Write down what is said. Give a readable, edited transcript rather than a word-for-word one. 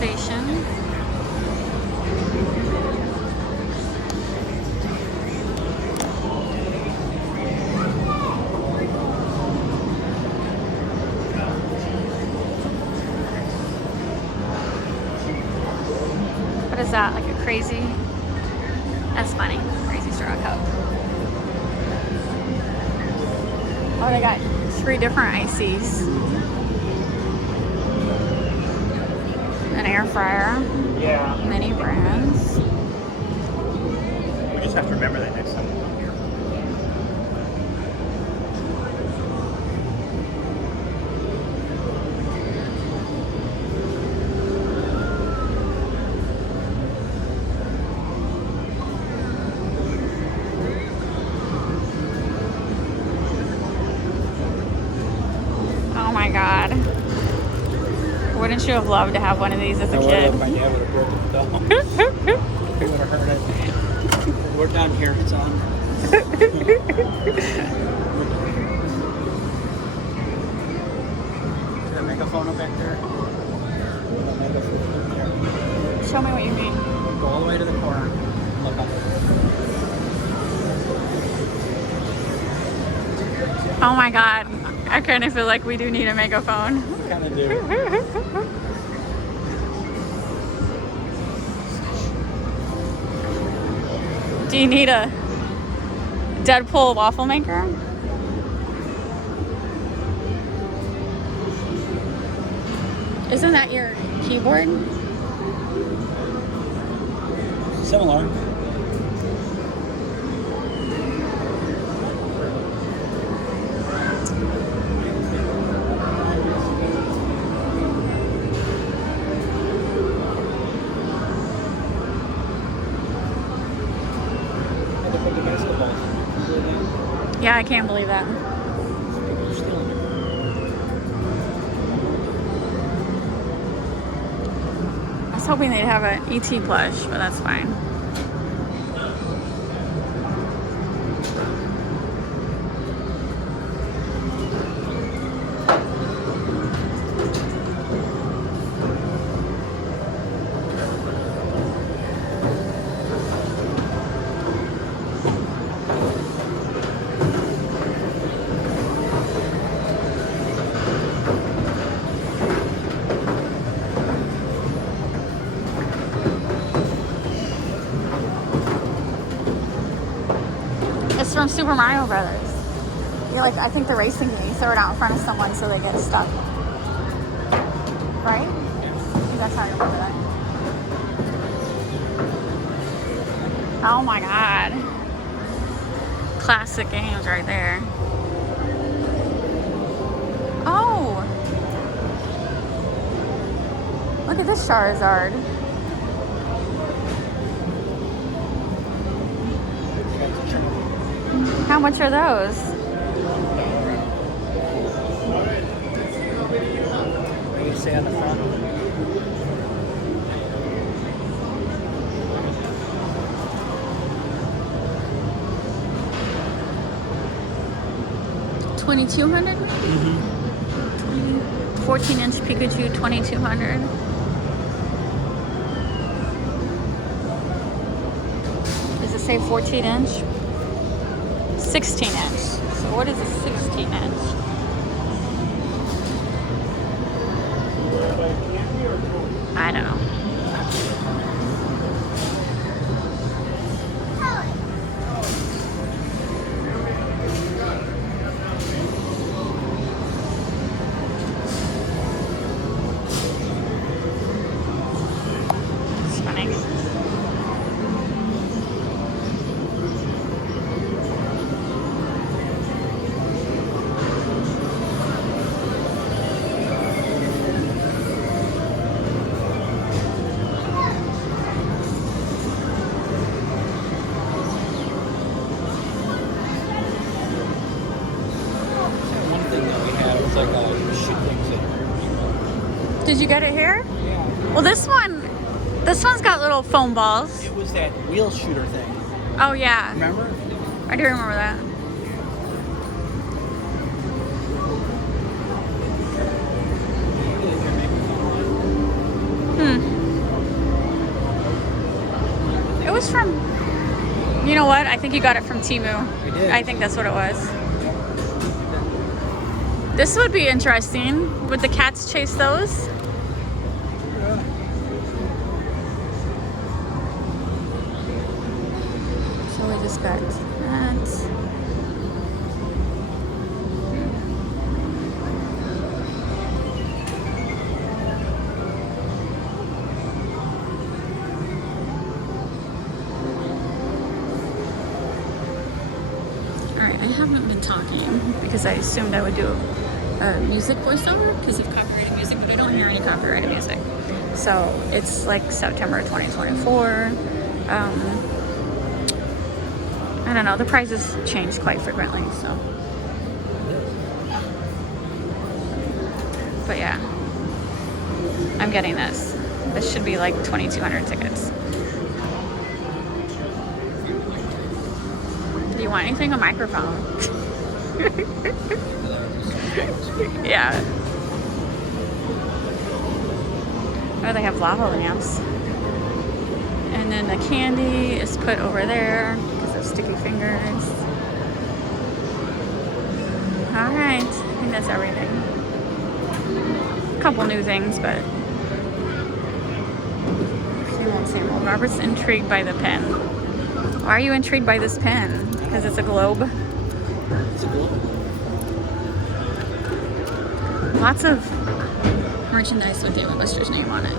station. What is that? Like a crazy? That's funny. Crazy straw cup. Oh, they got 3 different ices. An air fryer. Yeah. Many brands. We just have to remember that next time we come here. Oh my god. Wouldn't you have loved to have one of these as a kid? My dad would have broken the doll. He would have heard it. We're done here. It's on. Is there a megaphone up back there? Show me what you mean. Go all the way to the corner. Look up. Oh my god. I kind of feel like we do need a megaphone. Kind of do. Do you need a Deadpool waffle maker? Isn't that your keyboard? Similar. Yeah, I can't believe that. I was hoping they'd have an ET plush, but that's fine. It's from Super Mario Brothers. You're like, I think the racing game, you throw it out in front of someone so they get stuck. Right? That's how I remember that. Oh my god. Classic games right there. Oh! Look at this Charizard. How much are those? What do you say on the front? $2,200 maybe? Mm-hmm. 14-inch Pikachu, $2,200. Does it say 14-inch? 16-inch. So what is a 16-inch? I don't know. It's funny. One thing that we had was like you shoot things in. Did you get it here? Yeah. Well, this one's got little foam balls. It was that wheel shooter thing. Oh yeah, Remember? I do remember that. Hmm. I think you got it from Temu. I did. I think that's what it was. This would be interesting. Would the cats chase those? So we just got that. Alright, I haven't been talking because I assumed I would do a music voiceover because of copyrighted music, but I don't hear any copyrighted music. So it's like September 2024. I don't know, the prices change quite frequently, so. But yeah, I'm getting this. This should be like 2,200 tickets. Do you want anything? A microphone? Yeah. Oh, they have lava lamps. And then the candy is put over there because of sticky fingers. Alright, I think that's everything. A couple new things, but same old, same old. Robert's intrigued by the pen. Why are you intrigued by this pen? Because it's a globe. It's a globe. Lots of merchandise with Dave & Buster's name on it.